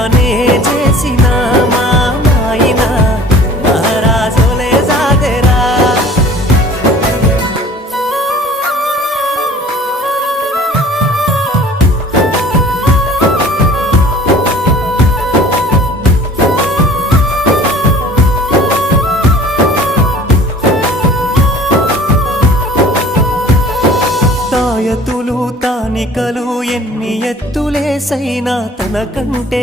సేవనే చేసిన మా నాయన మహారాజులే సాగరా. తాయతులు తానికలు ఎన్ని ఎత్తులేసైనా తనకంటే